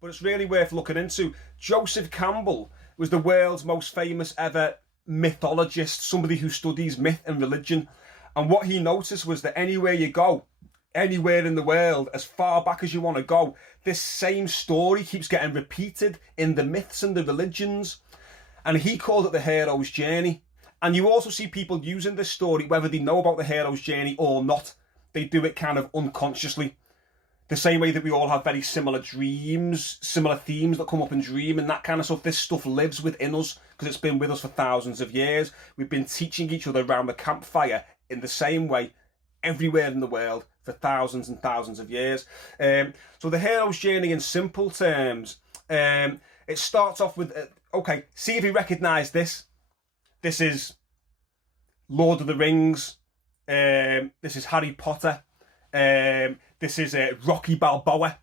but it's really worth looking into. Joseph Campbell was the world's most famous ever mythologist, somebody who studies myth and religion. And what he noticed was that anywhere you go, anywhere in the world, as far back as you want to go, this same story keeps getting repeated in the myths and the religions. And he called it the hero's journey. And you also see people using this story, whether they know about the hero's journey or not. They do it kind of unconsciously. The same way that we all have very similar dreams, similar themes that come up in dream and that kind of stuff. This stuff lives within us because it's been with us for thousands of years. We've been teaching each other around the campfire in the same way everywhere in the world for thousands and thousands of years. So the hero's journey in simple terms, it starts off with, okay, see if you recognise this. This is Lord of the Rings. This is Harry Potter. This is Rocky Balboa.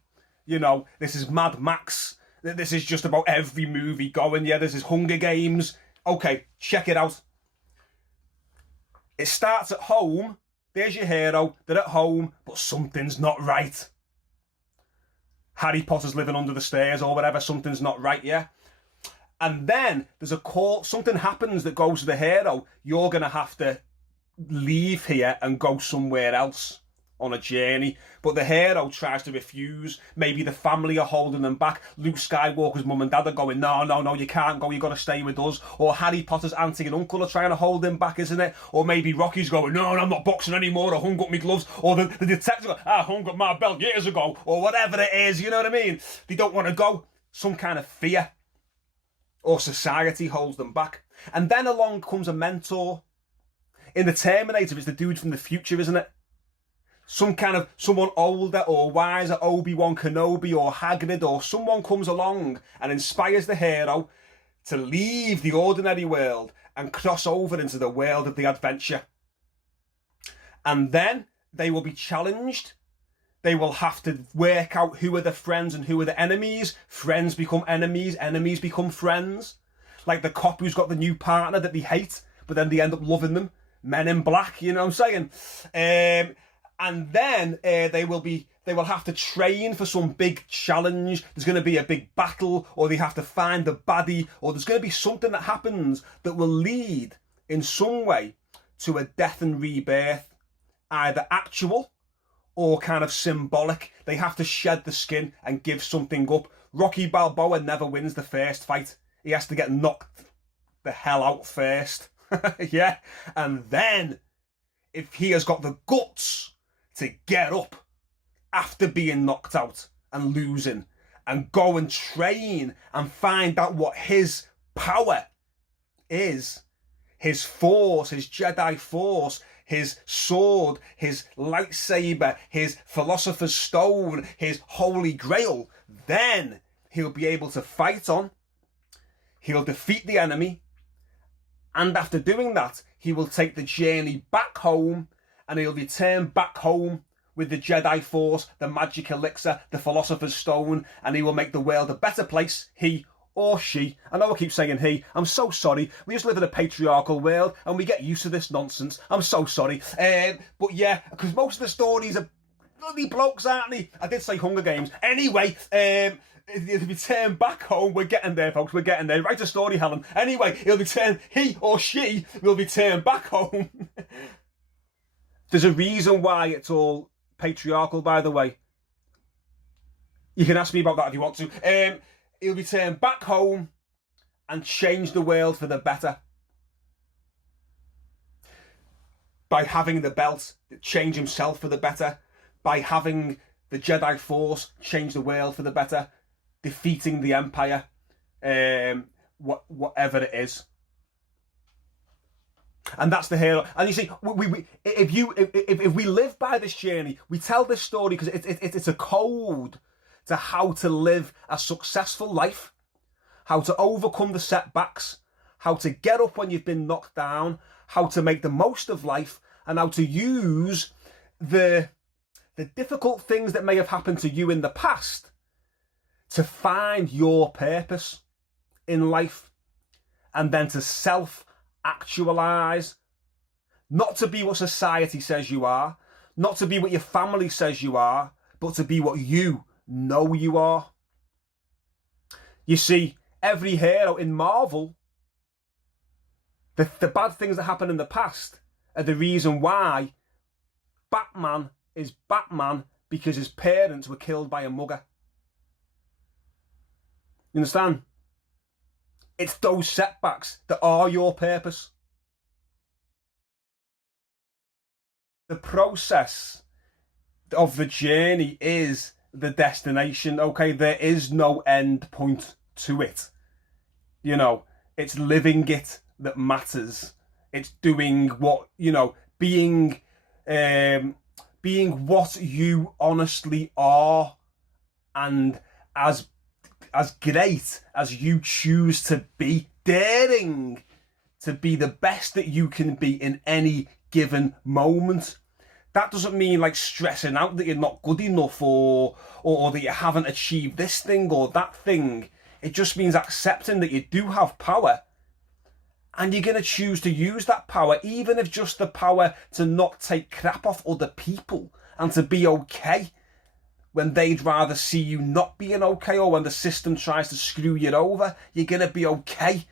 You know, this is Mad Max. This is just about every movie going. Yeah, this is Hunger Games. Okay, check it out. It starts at home. There's your hero. They're at home, but something's not right. Harry Potter's living under the stairs or whatever. Something's not right, yeah? And then there's a call. Something happens that goes to the hero. You're going to have to leave here and go somewhere else on a journey. But the hero tries to refuse. Maybe the family are holding them back. Luke Skywalker's mum and dad are going, no, you can't go, you've got to stay with us. Or Harry Potter's auntie and uncle are trying to hold him back, isn't it? Or maybe Rocky's going, no, I'm not boxing anymore, I hung up my gloves. Or the detective goes, I hung up my belt years ago. Or whatever it is, you know what I mean? They don't want to go. Some kind of fear or society holds them back. And then along comes a mentor. In the Terminator, it's the dude from the future, isn't it? Someone older or wiser, Obi-Wan Kenobi or Hagrid, or someone comes along and inspires the hero to leave the ordinary world and cross over into the world of the adventure. And then they will be challenged. They will have to work out who are the friends and who are the enemies. Friends become enemies, enemies become friends. Like the cop who's got the new partner that they hate, but then they end up loving them. Men in Black, you know what I'm saying? And then they will have to train for some big challenge. There's going to be a big battle, or they have to find the baddie, or there's going to be something that happens that will lead in some way to a death and rebirth, either actual or kind of symbolic. They have to shed the skin and give something up. Rocky Balboa never wins the first fight. He has to get knocked the hell out first. Yeah. And then, if he has got the guts to get up after being knocked out and losing and go and train and find out what his power is, his force, his Jedi force, his sword, his lightsaber, his philosopher's stone, his holy grail, then he'll be able to fight on. He'll defeat the enemy. And after doing that, he will take the journey back home, and he'll return back home with the Jedi Force, the magic elixir, the philosopher's stone, and he will make the world a better place, he or she. I know I keep saying he. I'm so sorry. We just live in a patriarchal world and we get used to this nonsense. I'm so sorry. But yeah, because most of the stories are bloody blokes, aren't they? I did say Hunger Games. Anyway, he'll return back home. We're getting there, folks. We're getting there. Write a story, Helen. Anyway, he or she will return back home. There's a reason why it's all patriarchal, by the way. You can ask me about that if you want to. He'll return back home and change the world for the better. By having the belt, change himself for the better. By having the Jedi Force, change the world for the better. Defeating the Empire, whatever it is. And that's the hero. And you see, if we live by this journey, we tell this story because it's a code to how to live a successful life, how to overcome the setbacks, how to get up when you've been knocked down, how to make the most of life, and how to use the difficult things that may have happened to you in the past to find your purpose in life, and then to self-actualize, not to be what society says you are, not to be what your family says you are, but to be what you know you are. You see, every hero in Marvel, the bad things that happened in the past are the reason why Batman is Batman, because his parents were killed by a mugger. You understand? It's those setbacks that are your purpose. The process of the journey is the destination. Okay, there is no end point to it. You know, it's living it that matters. It's doing what, you know, being what you honestly are, and as great as you choose to be, daring to be the best that you can be in any given moment. That doesn't mean like stressing out that you're not good enough or that you haven't achieved this thing or that thing. It just means accepting that you do have power, and you're going to choose to use that power, even if just the power to not take crap off other people and to be okay when they'd rather see you not being okay, or when the system tries to screw you over. You're going to be okay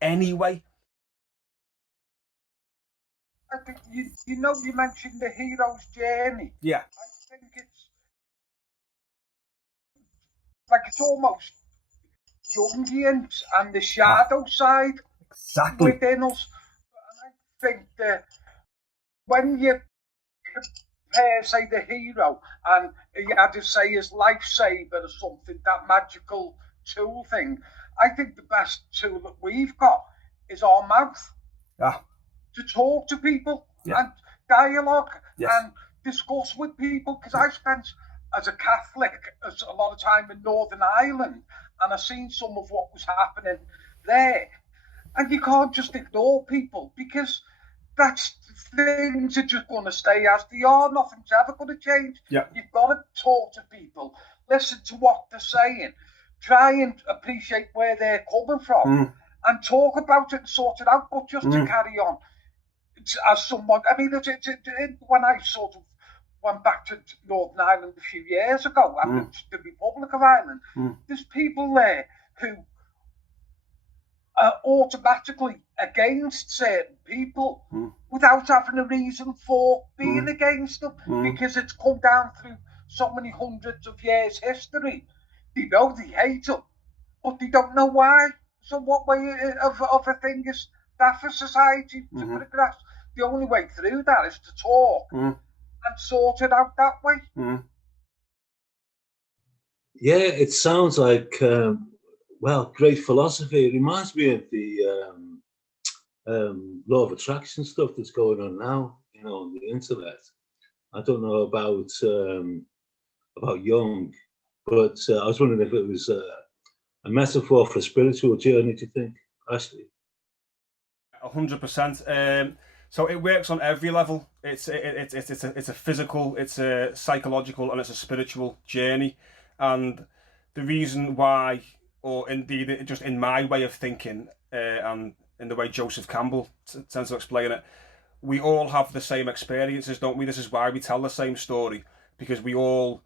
anyway. I think, you know, you mentioned the hero's journey. Yeah. I think it's like, it's almost Jungian and the shadow side within us. And I think that when you compare, say, the hero and you had to say his lifesaver or something, that magical tool thing, I think the best tool that we've got is our mouth. To talk to people and dialogue and discuss with people. Because I spent, as a Catholic, a lot of time in Northern Ireland, and I've seen some of what was happening there. And you can't just ignore people, because that's, things are just going to stay as they are. Nothing's ever going to change. You've got to talk to people, listen to what they're saying, try and appreciate where they're coming from, and talk about it and sort it out. But just to carry on, as someone, I mean, when I sort of went back to Northern Ireland a few years ago, and the Republic of Ireland, there's people there who are automatically against certain people without having a reason for being against them, because it's come down through so many hundreds of years history. They know they hate them, but they don't know why. So what way of a thing is that for society to progress? The only way through that is to talk and sort it out that way. Yeah, it sounds like, well, great philosophy. It reminds me of the law of attraction stuff that's going on now, you know, on the internet. I don't know about Jung, but I was wondering if it was a metaphor for a spiritual journey, do you think, Ashleigh? 100%. So it works on every level. It's a physical, it's a psychological, and it's a spiritual journey. And the reason why, or indeed just in my way of thinking, and in the way Joseph Campbell tends to explain it, we all have the same experiences, don't we? This is why we tell the same story, because we are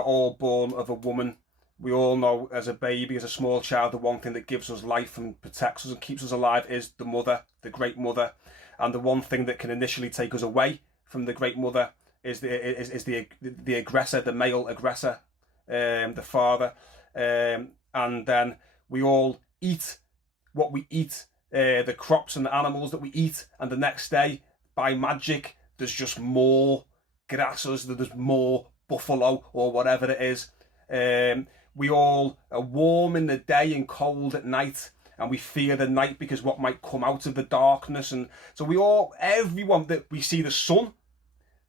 all born of a woman. We all know as a baby, as a small child, the one thing that gives us life and protects us and keeps us alive is the mother, the great mother. And the one thing that can initially take us away from the great mother is the aggressor, the male aggressor, the father. And then we all eat what we eat, the crops and the animals that we eat. And the next day, by magic, there's just more grasses, there's more buffalo or whatever it is. We all are warm in the day and cold at night, and we fear the night because what might come out of the darkness. And so everyone that we see, the sun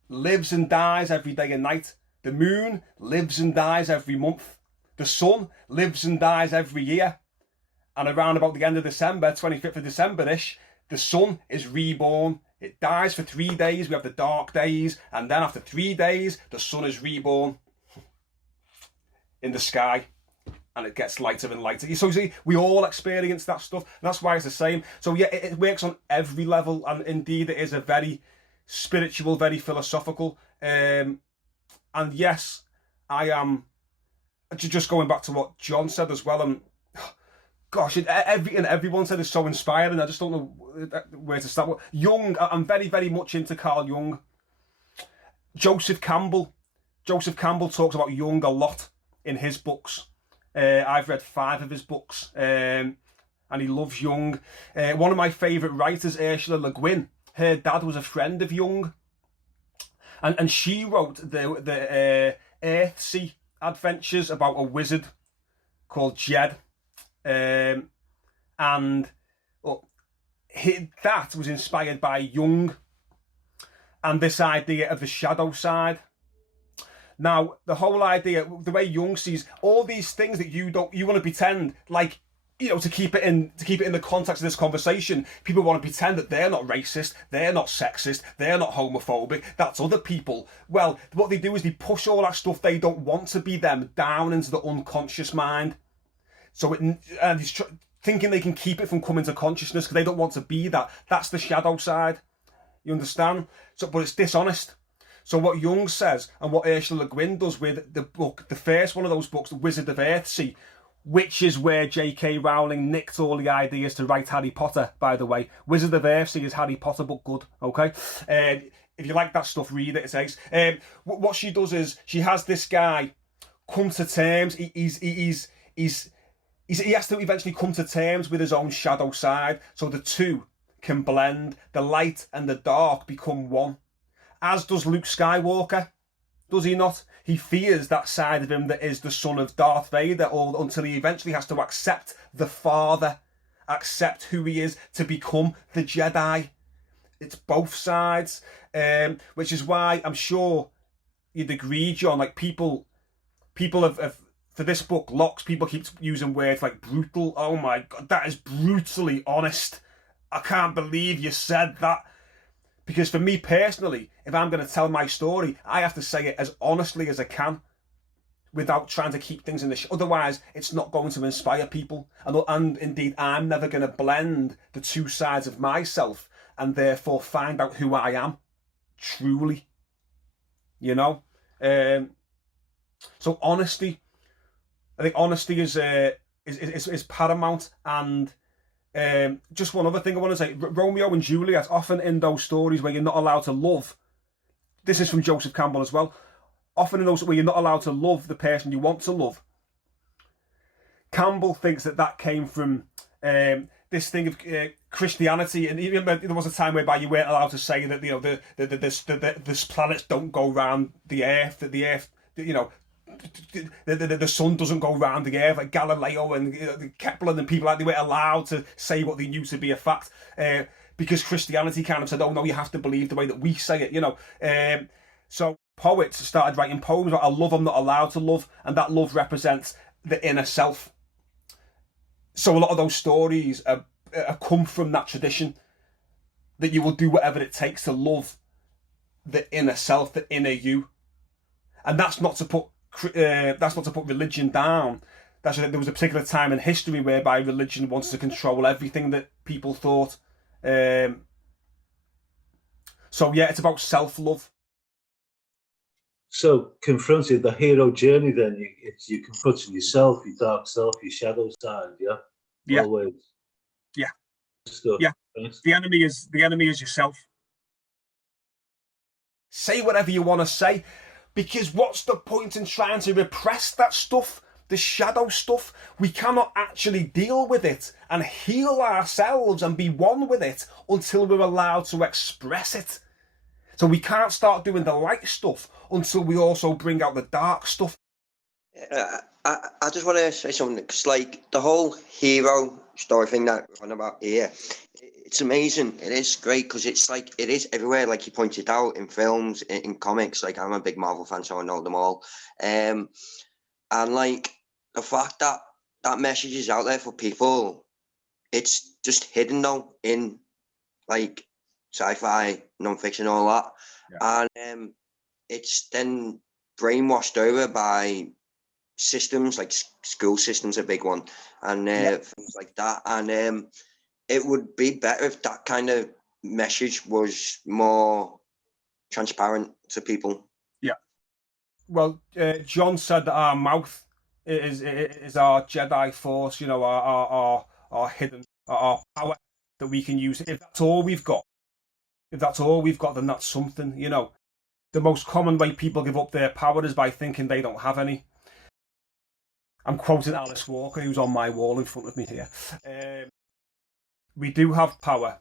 lives and dies every day and night. The moon lives and dies every month. The sun lives and dies every year. And around about the end of December, 25th of December-ish, the sun is reborn. It dies for 3 days. We have the dark days. And then after 3 days, the sun is reborn in the sky. And it gets lighter and lighter. So you see, we all experience that stuff. That's why it's the same. So yeah, it works on every level. And indeed, it is a very spiritual, very philosophical. And yes, I am just going back to what John said as well. And gosh, everyone said it's so inspiring. I just don't know where to start. Jung, I'm very, very much into Carl Jung. Joseph Campbell talks about Jung a lot in his books. I've read 5 of his books, and he loves Jung. One of my favourite writers, Ashleigh Nugent, her dad was a friend of Jung, and she wrote the Earthsea Adventures about a wizard called Jed, and that was inspired by Jung and this idea of the shadow side. Now, the whole idea, the way Jung sees all these things that you want to pretend, like, you know, to keep it in the context of this conversation, people want to pretend that they're not racist, they're not sexist, they're not homophobic, that's other people. Well, what they do is they push all that stuff they don't want to be them down into the unconscious mind. So he's thinking they can keep it from coming to consciousness because they don't want to be that. That's the shadow side. You understand? So, but it's dishonest. So what Jung says and what Ashleigh Nugent does with the book, the first one of those books, The Wizard of Earthsea, which is where J.K. Rowling nicked all the ideas to write Harry Potter, by the way. Wizard of Earthsea is Harry Potter, but good, okay? If you like that stuff, read it, it's ace. What she does is, she has this guy come to terms, he has to eventually come to terms with his own shadow side, so the two can blend, the light and the dark become one. As does Luke Skywalker, does he not? He fears that side of him that is the son of Darth Vader, until he eventually has to accept the Father, accept who he is to become the Jedi. It's both sides, which is why I'm sure you'd agree, John, like people have for this book, Locks, people keep using words like brutal. Oh my God, that is brutally honest. I can't believe you said that. Because for me personally, if I'm going to tell my story, I have to say it as honestly as I can without trying to keep things in the otherwise it's not going to inspire people. And indeed, I'm never going to blend the two sides of myself and therefore find out who I am truly. You know? So honesty, I think honesty is paramount. And just one other thing I want to say, Romeo and Juliet, often in those stories where you're not allowed to love, this is from Joseph Campbell as well, often in those where you're not allowed to love the person you want to love, Campbell thinks that came from this thing of Christianity. And even there was a time whereby you weren't allowed to say that, you know, the planets don't go around the earth, that the earth, you know, the sun doesn't go round the earth, like Galileo and Kepler and people like, they weren't allowed to say what they knew to be a fact, because Christianity kind of said, oh no, you have to believe the way that we say it, you know. So poets started writing poems about a love I'm not allowed to love, and that love represents the inner self. So a lot of those stories are come from that tradition, that you will do whatever it takes to love the inner self, the inner you. And that's not to put religion down. That's there was a particular time in history whereby religion wanted to control everything that people thought. So yeah, it's about self-love. So confronting the hero journey, then you confronting yourself, your dark self, your shadow side. Yeah. Yeah. Always. Yeah. Stuff. Yeah. Thanks. The enemy is yourself. Say whatever you want to say. Because what's the point in trying to repress that stuff, the shadow stuff? We cannot actually deal with it and heal ourselves and be one with it until we're allowed to express it. So we can't start doing the light stuff until we also bring out the dark stuff. I just want to say something, because like the whole hero story thing that we're on about here, it's amazing. It is great because it's like, it is everywhere, like you pointed out, in films, in comics. Like, I'm a big Marvel fan, so I know them all. And like the fact that that message is out there for people, it's just hidden though in like sci-fi, non-fiction, all that. Yeah. And it's then brainwashed over by systems, like school systems, a big one, and things like that. And it would be better if that kind of message was more transparent to people. Yeah. Well, John said that our mouth is our Jedi Force, you know, our hidden, our power that we can use. If that's all we've got, then that's something, you know. The most common way people give up their power is by thinking they don't have any. I'm quoting Alice Walker, who's on my wall in front of me here. We do have power.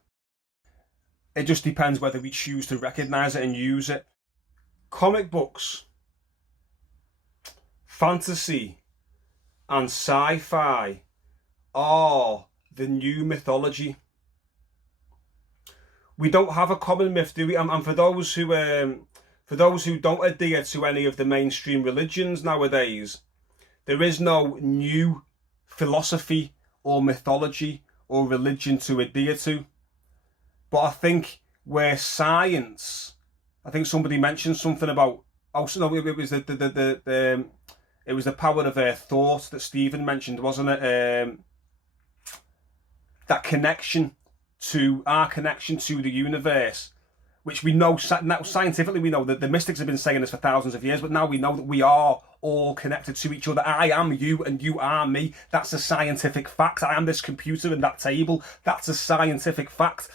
It just depends whether we choose to recognise it and use it. Comic books, fantasy, and sci-fi are the new mythology. We don't have a common myth, do we? And for those who don't adhere to any of the mainstream religions nowadays, there is no new philosophy or mythology or religion to adhere to. But I think where science, I think somebody mentioned something about, no, it was it was the power of thought that Stephen mentioned, wasn't it? That connection to our connection to the universe, which we know now scientifically, we know that the mystics have been saying this for thousands of years, but now we know that we are all connected to each other. I am you and you are me. That's a scientific fact. I am this computer and that table. That's a scientific fact.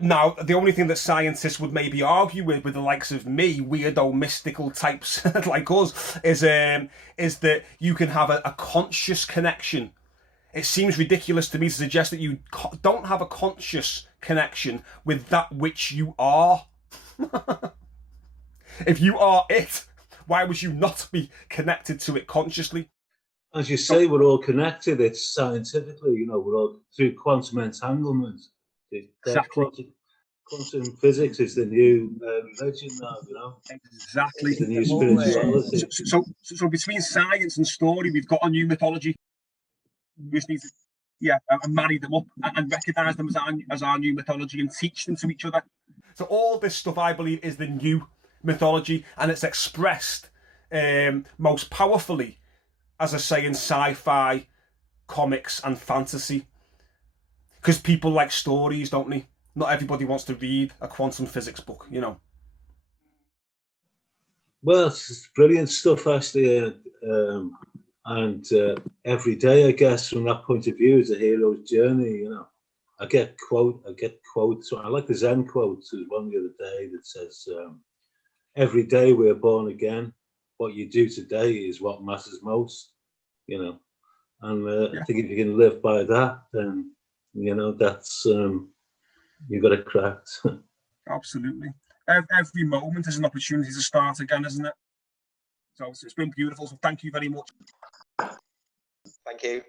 Now, the only thing that scientists would maybe argue with the likes of me, weirdo mystical types like us, is that you can have a conscious connection. It seems ridiculous to me to suggest that you don't have a conscious connection with that which you are. If you are it, why would you not be connected to it consciously? As you say, we're all connected. It's scientifically, you know, we're all through quantum entanglement. Exactly. Quantum physics is the new religion now, you know. Exactly. It's the new spirituality. So between science and story, we've got a new mythology. We just need to, and marry them up and recognise them as our new mythology and teach them to each other. So all this stuff, I believe, is the new mythology, and it's expressed most powerfully, as I say, in sci-fi, comics, and fantasy. Because people like stories, don't they? Not everybody wants to read a quantum physics book, you know. Well, it's brilliant stuff, Ashleigh. And every day, I guess, from that point of view, is a hero's journey, you know. I get quotes. I like the Zen quotes. There's one the other day that says, every day we're born again. What you do today is what matters most, you know. And I think if you can live by that, then, you know, that's, you've got it cracked. Absolutely. Every moment is an opportunity to start again, isn't it? So it's been beautiful. So thank you very much. Thank you.